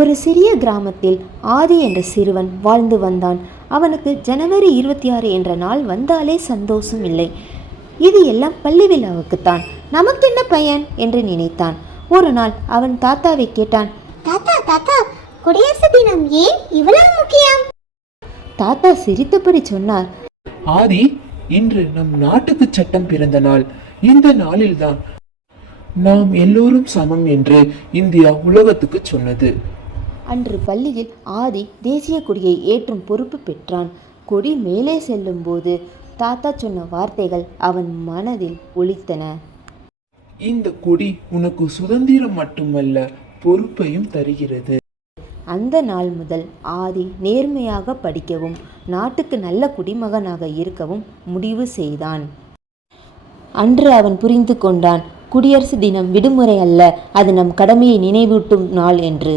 ஒரு சிறிய கிராமத்தில் ஆதி என்ற சிறுவன் வாழ்ந்து வந்தான். அவனுக்கு ஜனவரி 26 என்ற நாள் வந்தாலே சந்தோஷம் இல்லை. இது எல்லாம் பள்ளி விழாவுக்குத்தான், நமக்கு என்ன பயன் என்று நினைத்தான். ஒரு நாள் அவன் தாத்தாவை கேட்டான், தாத்தா தாத்தா, குடியரசு தினம் ஏன் இவ்வளவு முக்கியம்? தாத்தா சிரித்தபடி சொன்னார், ஆதி, இன்று நம் நாட்டுக்கு சட்டம் பிறந்த நாள். இந்த நாளில்தான் நாம் எல்லோரும் சமம் என்று இந்தியா உலகத்துக்கு சொன்னது. அன்று பள்ளியில் ஆதி தேசிய கொடியை ஏற்றும் பொறுப்பு பெற்றான். கொடி மேலே செல்லும் போது தாத்தா சொன்ன வார்த்தைகள் அவன் மனதில் ஒலித்தன. இந்த கொடி உனக்கு சுதந்திரம் மட்டுமல்ல, பொறுப்பையும் தருகிறது. அந்த நாள் முதல் ஆதி நேர்மையாக படிக்கவும் நாட்டுக்கு நல்ல குடிமகனாக இருக்கவும் முடிவு செய்தான். அன்று அவன் புரிந்து கொண்டான், குடியரசு தினம் விடுமுறை அல்ல, அது நம் கடமையை நினைவூட்டும் நாள் என்று.